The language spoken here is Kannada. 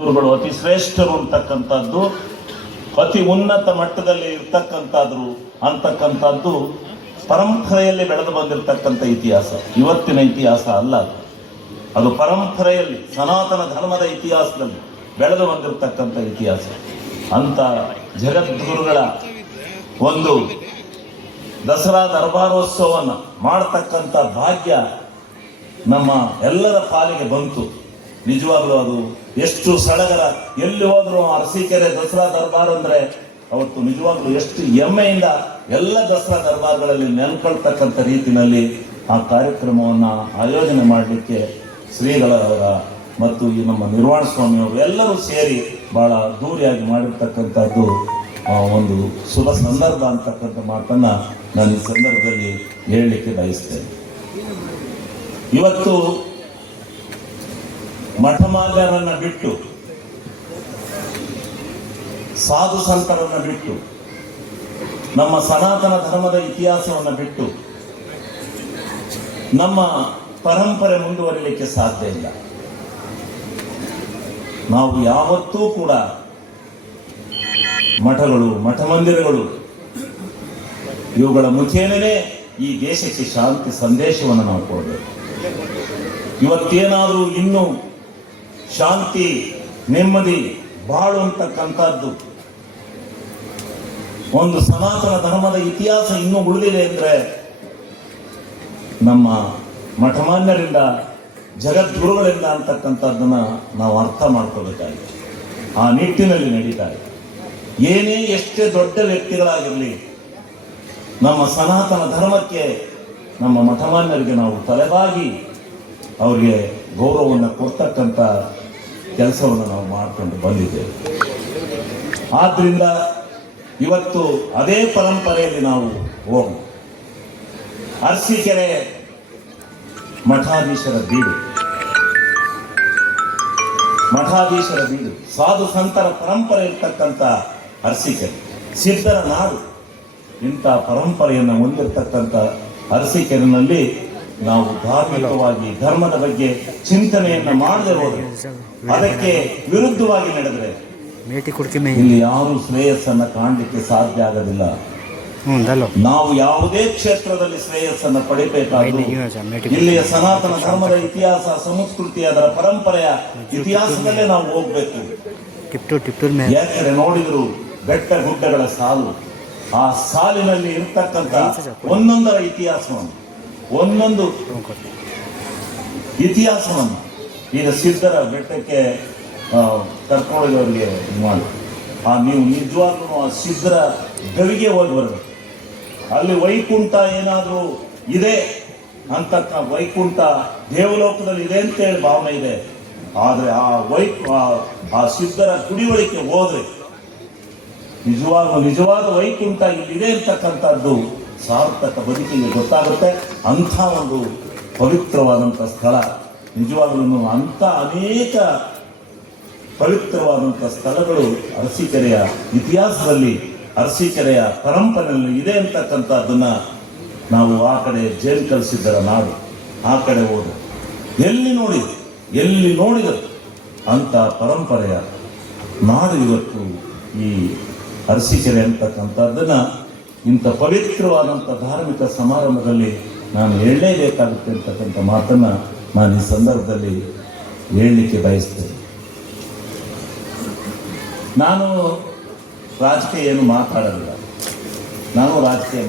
ಗುರುಗಳು ಅತಿ ಶ್ರೇಷ್ಠರು ಅಂತಕ್ಕಂಥದ್ದು, ಅತಿ ಉನ್ನತ ಮಟ್ಟದಲ್ಲಿ ಅಂತಕ್ಕಂಥದ್ದು ಪರಂಪರೆಯಲ್ಲಿ ಬೆಳೆದು ಬಂದಿರತಕ್ಕಂಥ ಇತಿಹಾಸ. ಇವತ್ತಿನ ಇತಿಹಾಸ ಅಲ್ಲ, ಅದು ಪರಂಪರೆಯಲ್ಲಿ ಸನಾತನ ಧರ್ಮದ ಇತಿಹಾಸದಲ್ಲಿ ಬೆಳೆದು ಬಂದಿರತಕ್ಕಂಥ ಇತಿಹಾಸ. ಅಂತ ಜಗದ್ಗುರುಗಳ ಒಂದು ದಸರಾ ದರ್ಬಾರೋತ್ಸವವನ್ನು ಮಾಡತಕ್ಕಂಥ ಭಾಗ್ಯ ನಮ್ಮ ಎಲ್ಲರ ಪಾಲಿಗೆ ಬಂತು. ನಿಜವಾಗ್ಲೂ ಅದು ಎಷ್ಟು ಸಡಗರ, ಎಲ್ಲಿ ಹೋದ್ರು ಅರಸೀಕೆರೆ ದಸರಾ ದರ್ಬಾರ್ ಅಂದರೆ ಅವತ್ತು ನಿಜವಾಗ್ಲೂ ಎಷ್ಟು ಹೆಮ್ಮೆಯಿಂದ ಎಲ್ಲ ದಸರಾ ದರ್ಬಾರ್ಗಳಲ್ಲಿ ನೆನ್ಕೊಳ್ತಕ್ಕಂಥ ರೀತಿಯಲ್ಲಿ ಆ ಕಾರ್ಯಕ್ರಮವನ್ನು ಆಯೋಜನೆ ಮಾಡಲಿಕ್ಕೆ ಶ್ರೀಗಳವರ ಮತ್ತು ಈ ನಮ್ಮ ನಿರ್ವಾಣ ಸ್ವಾಮಿಯವರು ಎಲ್ಲರೂ ಸೇರಿ ಬಹಳ ಅದ್ದೂರಿಯಾಗಿ ಮಾಡಿರ್ತಕ್ಕಂಥದ್ದು ಒಂದು ಶುಭ ಸಂದರ್ಭ ಅಂತಕ್ಕಂಥ ಮಾತನ್ನು ನಾನು ಈ ಸಂದರ್ಭದಲ್ಲಿ ಹೇಳಲಿಕ್ಕೆ ಬಯಸ್ತೇನೆ. ಇವತ್ತು ಮಠಮಾನ್ಯರನ್ನ ಬಿಟ್ಟು, ಸಾಧು ಸಂತರನ್ನ ಬಿಟ್ಟು, ನಮ್ಮ ಸನಾತನ ಧರ್ಮದ ಇತಿಹಾಸವನ್ನು ಬಿಟ್ಟು ನಮ್ಮ ಪರಂಪರೆ ಮುಂದುವರಿಲಿಕ್ಕೆ ಸಾಧ್ಯ ಇಲ್ಲ. ನಾವು ಯಾವತ್ತೂ ಕೂಡ ಮಠಗಳು, ಮಠ ಮಂದಿರಗಳು ಇವುಗಳ ಮುಖೇನನೇ ಈ ದೇಶಕ್ಕೆ ಶಾಂತಿ ಸಂದೇಶವನ್ನು ನಾವು ಕೊಡಬೇಕು. ಇವತ್ತೇನಾದರೂ ಇನ್ನೂ ಶಾಂತಿ, ನೆಮ್ಮದಿ ಬಾಳುವಂತಕ್ಕಂಥದ್ದು ಒಂದು ಸನಾತನ ಧರ್ಮದ ಇತಿಹಾಸ ಇನ್ನೂ ಉಳಿದಿದೆ ಅಂದರೆ ನಮ್ಮ ಮಠಮಾನ್ಯರಿಂದ, ಜಗದ್ಗುರುಗಳಿಂದ ಅಂತಕ್ಕಂಥದ್ದನ್ನ ನಾವು ಅರ್ಥ ಮಾಡ್ಕೋಬೇಕಾಗಿದೆ. ಆ ನಿಟ್ಟಿನಲ್ಲಿ ನಡೀತಾ ಇದೆ. ಏನೇ ಎಷ್ಟೇ ದೊಡ್ಡ ವ್ಯಕ್ತಿಗಳಾಗಿರಲಿ, ನಮ್ಮ ಸನಾತನ ಧರ್ಮಕ್ಕೆ, ನಮ್ಮ ಮಠಮಾನ್ಯರಿಗೆ ನಾವು ತಲೆಬಾಗಿ ಅವರಿಗೆ ಗೌರವವನ್ನು ಕೊಡ್ತಕ್ಕಂಥ ಕೆಲಸವನ್ನು ನಾವು ಮಾಡಿಕೊಂಡು ಬಂದಿದ್ದೇವೆ. ಆದ್ದರಿಂದ ಇವತ್ತು ಅದೇ ಪರಂಪರೆಯಲ್ಲಿ ನಾವು ಹೋಗೋಣ. ಅರಸೀಕೆರೆ ಮಠಾಧೀಶರ ಬೀಡು, ಸಾಧು ಸಂತರ ಪರಂಪರೆ ಇರ್ತಕ್ಕಂಥ ಅರಸೀಕೆರೆ, ಸಿದ್ಧರ ನಾಡು. ಇಂಥ ಪರಂಪರೆಯನ್ನು ಹೊಂದಿರತಕ್ಕಂಥ ಅರಸೀಕೆರೆನಲ್ಲಿ ನಾವು ಧಾರ್ಮಿಕವಾಗಿ ಧರ್ಮದ ಬಗ್ಗೆ ಚಿಂತನೆಯನ್ನ ಮಾಡದೆ ಹೋದ್ರೆ, ಅದಕ್ಕೆ ವಿರುದ್ಧವಾಗಿ ನಡೆದರೆ ಇಲ್ಲಿ ಯಾರು ಶ್ರೇಯಸ್ಸನ್ನ ಕಾಣಲಿಕ್ಕೆ ಸಾಧ್ಯ ಆಗೋದಿಲ್ಲ. ನಾವು ಯಾವುದೇ ಕ್ಷೇತ್ರದಲ್ಲಿ ಶ್ರೇಯಸ್ಸನ್ನ ಪಡಿಬೇಕಾದ್ರೂ ಇಲ್ಲಿಯ ಸನಾತನ ಧರ್ಮದ ಇತಿಹಾಸ, ಸಂಸ್ಕೃತಿ, ಅದರ ಪರಂಪರೆಯ ಇತಿಹಾಸದಲ್ಲೇ ನಾವು ಹೋಗ್ಬೇಕು. ಯಾಕಂದ್ರೆ ನೋಡಿದ್ರು ಬೆಟ್ಟ ಗುಡ್ಡಗಳ ಸಾಲು, ಆ ಸಾಲಿನಲ್ಲಿ ಇರ್ತಕ್ಕಂಥ ಒಂದೊಂದರ ಇತಿಹಾಸವನ್ನು ಈಗ ಸಿದ್ಧರ ಬೆಟ್ಟಕ್ಕೆ ಕರ್ಕೊಂಡವರಿಗೆ ಮಾಡಿ, ನೀವು ನಿಜವಾಗ್ಲೂ ಆ ಸಿದ್ಧರ ಗವಿಗೆ ಹೋಗಿ ಬರಬೇಕು. ಅಲ್ಲಿ ವೈಕುಂಠ ಏನಾದರೂ ಇದೆ ಅಂತಕ್ಕ, ವೈಕುಂಠ ದೇವಲೋಕದಲ್ಲಿ ಇದೆ ಅಂತೇಳಿ ಭಾವನೆ ಇದೆ. ಆದರೆ ಆ ಸಿದ್ಧರ ಕುಡಿವಳಿಕೆ ಹೋದ್ರೆ ನಿಜವಾದ ವೈಕುಂಠ ಇಲ್ಲಿದೆ ಅಂತಕ್ಕಂಥದ್ದು ಸಾರ್ಥಕ ಬದುಕಿಗೆ ಗೊತ್ತಾಗುತ್ತೆ. ಅಂಥ ಒಂದು ಪವಿತ್ರವಾದಂಥ ಸ್ಥಳ, ನಿಜವಾಗ್ಲೂ ಅಂಥ ಅನೇಕ ಪವಿತ್ರವಾದಂಥ ಸ್ಥಳಗಳು ಅರಸೀಕೆರೆಯ ಇತಿಹಾಸದಲ್ಲಿ, ಅರಸೀಕೆರೆಯ ಪರಂಪರೆಯಲ್ಲಿ ಇದೆ ಅಂತಕ್ಕಂಥದ್ದನ್ನ ನಾವು ಆ ಕಡೆ ಜೇನು ಕಲಿಸಿದ್ದರ ನಾಡು, ಆ ಕಡೆ ಹೋದ ಎಲ್ಲಿ ನೋಡಿದರು ಅಂಥ ಪರಂಪರೆಯ ನಾಡು ಇವತ್ತು ಈ ಅರಸೀಕೆರೆ ಅಂತಕ್ಕಂಥದ್ದನ್ನ ಇಂಥ ಪವಿತ್ರವಾದಂಥ ಧಾರ್ಮಿಕ ಸಮಾರಂಭದಲ್ಲಿ ನಾನು ಹೇಳಲೇಬೇಕಾಗುತ್ತೆ ಅಂತಕ್ಕಂಥ ಮಾತನ್ನು ನಾನು ಈ ಸಂದರ್ಭದಲ್ಲಿ ಹೇಳಲಿಕ್ಕೆ ಬಯಸ್ತೇನೆ. ನಾನು ರಾಜಕೀಯ ಏನು ಮಾತಾಡೋದಿಲ್ಲ, ನಾನು ರಾಜಕೀಯ